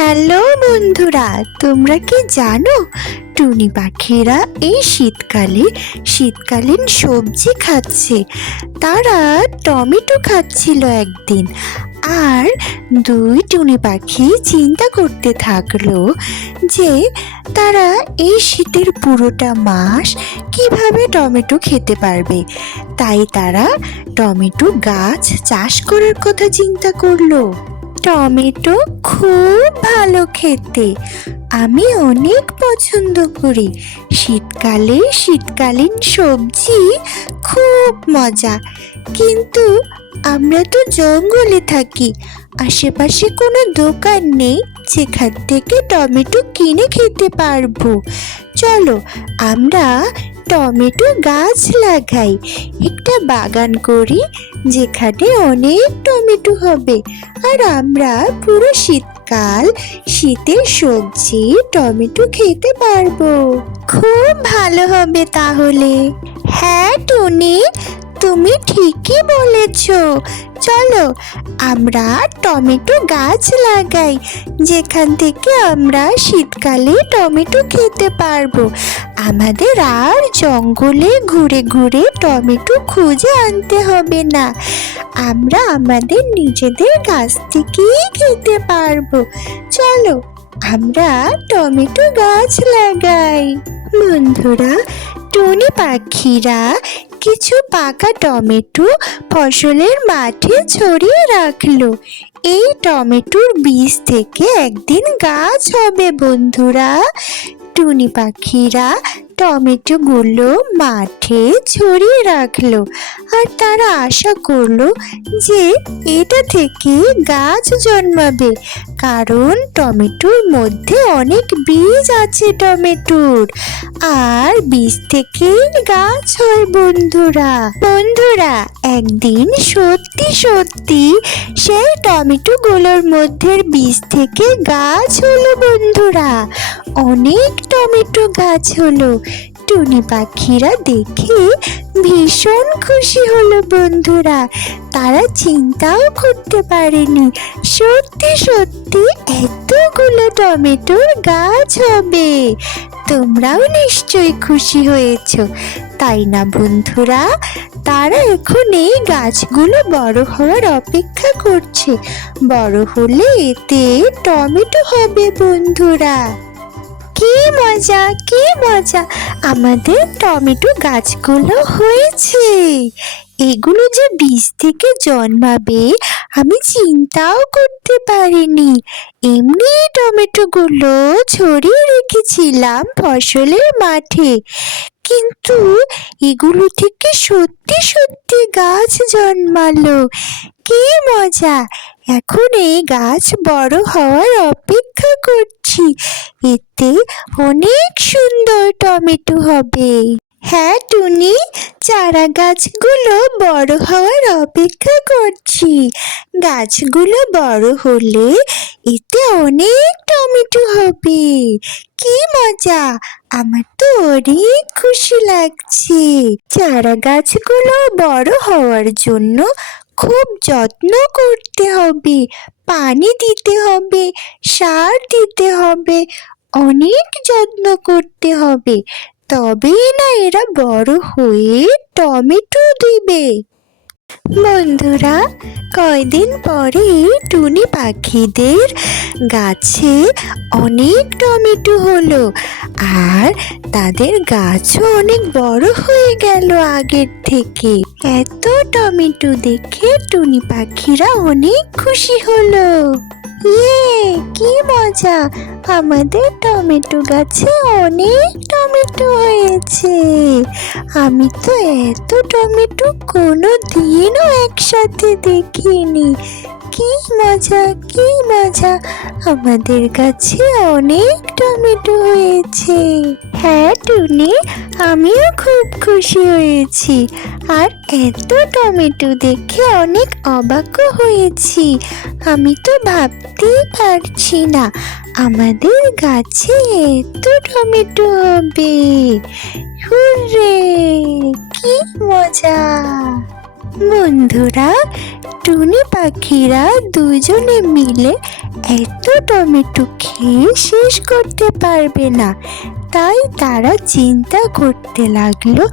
Hello বন্ধুরা, তোমরা কি জানো টুনি পাখিরা এই শীতকালীন সবজি খাচ্ছে। তারা টমেটো খাচ্ছিল একদিন, আর দুই টুনি পাখি চিন্তা করতে থাকলো যে তারা এই শীতের পুরোটা মাস কিভাবে টমেটো খেতে পারবে। তাই তারা টমেটো গাছ চাষ করার কথা চিন্তা করলো। টমেটো খুব ভালো খেতে, আমি অনেক পছন্দ করি। শীতকালীন সবজি খুব মজা। কিন্তু আমরা তো জঙ্গলে থাকি, আশেপাশে কোনো দোকান নেই যেখান থেকে টমেটো কিনে খেতে পারবো। চলো আমরা টমেটো গাছ লাগাই, একটা বাগান করি যেখানে অনেক টমেটো হবে, আর আমরা পুরো শীতকাল শীতের সবজি টমেটো খেতে পারবো। খুব ভালো হবে তাহলে। হ্যাঁ টুনি, তুমি ঠিকই বলেছ। চলো আমরা টমেটো গাছ লাগাই যেখান থেকে আমরা শীতকালে টমেটো খেতে পারবো। আমাদের আর জঙ্গলে ঘুরে ঘুরে টমেটো খুঁজে আনতে হবে না, আমরা আমাদের নিজেদের গাছ থেকেই খেতে পারবো। চলো আমরা টমেটো গাছ লাগাই। বন্ধুরা, টুনি পাখিরা কিছু পাকা টমেটো ফসলের মাঠে ছড়িয়ে রাখলো। এই টমেটোর বীজ থেকে একদিন গাছ হবে। বন্ধুরা, টুনি পাখিরা টমেটোগুলো মাঠে ছড়িয়ে রাখলো, আর তারা আশা করলো যে এটা থেকে গাছ জন্মাবে, কারণ টমেটোর মধ্যে অনেক বীজ আছে টমেটোর, আর বীজ থেকেই গাছ হয়। বন্ধুরা একদিন সত্যি সেই টমেটোগুলোর মধ্যে বীজ থেকে গাছ হলো। বন্ধুরা, অনেক টমেটো গাছ হলো। টুনি পাখিরা দেখে ভীষণ খুশি হলো। বন্ধুরা, তারা চিন্তাও করতে পারেনি সত্যি এতগুলো টমেটোর গাছ হবে। তোমরাও নিশ্চয়ই খুশি হয়েছ, তাই না বন্ধুরা? তারা এখন এই গাছগুলো বড় হওয়ার অপেক্ষা করছে। বড় হলে এতে টমেটো হবে। বন্ধুরা, কি মজা, আমাদের টমেটো গাছগুলো হয়েছে। এগুলো যে বীজ থেকে জন্মাবে আমি চিন্তাও করতে পারিনি। এমনি টমেটোগুলো ছড়িয়ে রেখেছিলাম ফসলের মাঠে, কিন্তু এগুলো থেকে সত্যি গাছ জন্মালো। কি মজা! এখন এই গাছ বড় হওয়ার অপেক্ষা করছি, এতে অনেক সুন্দর টমেটো হবে। হ্যাঁ টুনি, চারা গাছগুলো বড় হওয়ার অপেক্ষা করছি। গাছগুলো বড় হলে এতে অনেক টমেটো হবে। কি মজা! আমার তো অনেক খুশি লাগছে। চারা গাছগুলো বড় হওয়ার জন্য খুব যত্ন করতে হবে, পানি দিতে হবে, সার দিতে হবে, অনেক যত্ন করতে হবে, তবেই না এরা বড় হয়ে টমেটো দিবে। বন্ধুরা, কয়দিন পরে টুনি পাখিদের গাছে অনেক টমেটো হলো, আর তাদের গাছও অনেক বড় হয়ে গেল আগের থেকে। এত টমেটো দেখে টুনি পাখিরা অনেক খুশি হলো। কি মজা! আমাদের টমেটো গাছে অনেক টমেটো হয়েছে। আমি তো এত টমেটো কোনো দিনও একসাথে দেখিনি। কি মজা, আমাদের গাছে অনেক টমেটো হয়েছে। হ্যাঁ টুনি, আমিও খুব খুশি হয়েছি, আর এত টমেটো দেখে অনেক অবাকও হয়েছি। আমি তো ভাবতেই পারছি না আমাদের গাছে এত টমেটো হবে। হুররে, কি মজা! বন্ধুরা, টুনি পাখিরা দুজনে মিলে এত টমেটো খেয়ে শেষ করতে পারবে না। তাই তারা চিন্তা করতে লাগলো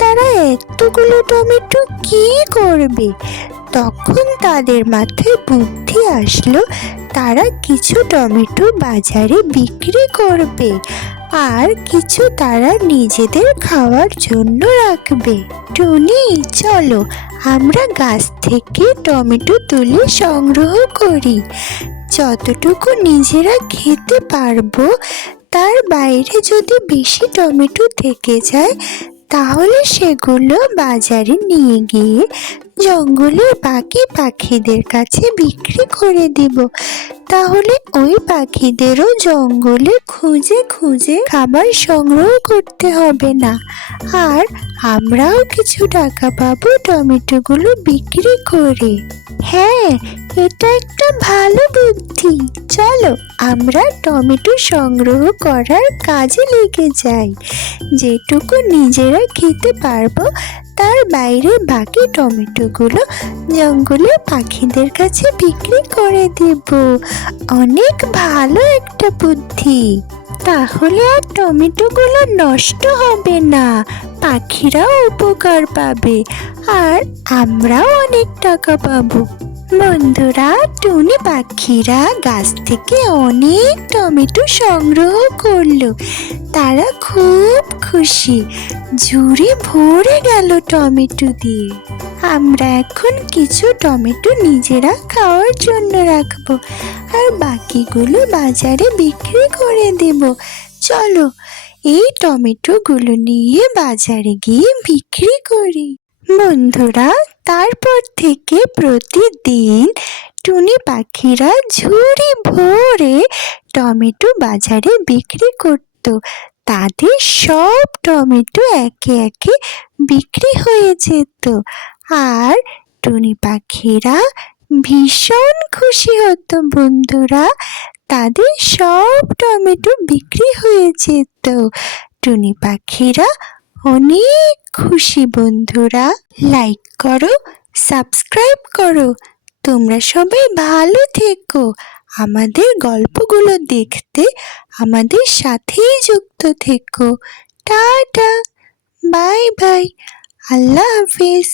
তারা এতগুলো টমেটো কি করবে। তখন তাদের মাথায় বুদ্ধি আসলো তারা কিছু টমেটো বাজারে বিক্রি করবে আর কিছু তারা নিজেদের খাওয়ার জন্য রাখবে। টুনি, চলো আমরা গাছ থেকে টমেটো তুলে সংগ্রহ করি। যতটুকু নিজেরা খেতে পারবো তার বাইরে যদি বেশি টমেটো থেকে যায় তাহলে সেগুলো বাজারে নিয়ে গিয়ে জঙ্গলের বাকি পাখিদের কাছে বিক্রি করে দেব। তাহলে ওই পাখিদেরও জঙ্গলে খুঁজে খুঁজে খাবার সংগ্রহ করতে হবে না, আর আমরাও কিছু টাকা পাবো টমেটোগুলো বিক্রি করে। হ্যাঁ, এটা একটা ভালো বুদ্ধি। চলো আমরা টমেটো সংগ্রহ করার কাজে লেগে যাই। যেটুকু নিজেরা খেতে পারবো তার বাইরে বাকি টমেটোগুলো জঙ্গলে পাখিদের কাছে বিক্রি করে দেব। অনেক ভালো একটা বুদ্ধি। তাহলে আর টমেটোগুলো নষ্ট হবে না, পাখিরাও উপকার পাবে আর আমরাও অনেক টাকা পাবো। বন্ধুরা, টুনি পাখিরা গাছ থেকে অনেক টমেটো সংগ্রহ করলো। তারা খুব খুশি, ঝুড়ি ভরে গেল টমেটো দিয়ে। আমরা এখন কিছু টমেটো নিজেরা খাওয়ার জন্য রাখবো আর বাকিগুলো বাজারে বিক্রি করে দেব। চলো এই টমেটোগুলো নিয়ে বাজারে গিয়ে বিক্রি করি। বন্ধুরা, তারপর থেকে প্রতিদিন টুনি পাখিরা ঝুড়ি ভরে টমেটো বাজারে বিক্রি করত। তাদের সব টমেটো একে একে বিক্রি হয়ে যেত আর টুনি পাখিরা ভীষণ খুশি হতো। বন্ধুরা, তাদের সব টমেটো বিক্রি হয়ে যেত। টুনি পাখিরা অনেক খুশি। বন্ধুরা, লাইক করো, সাবস্ক্রাইব করো। তোমরা সবাই ভালো থেকো। আমাদের গল্পগুলো দেখতে আমাদের সাথেই যুক্ত থেকো। টাটা, বাই বাই, আল্লাহ হাফিজ।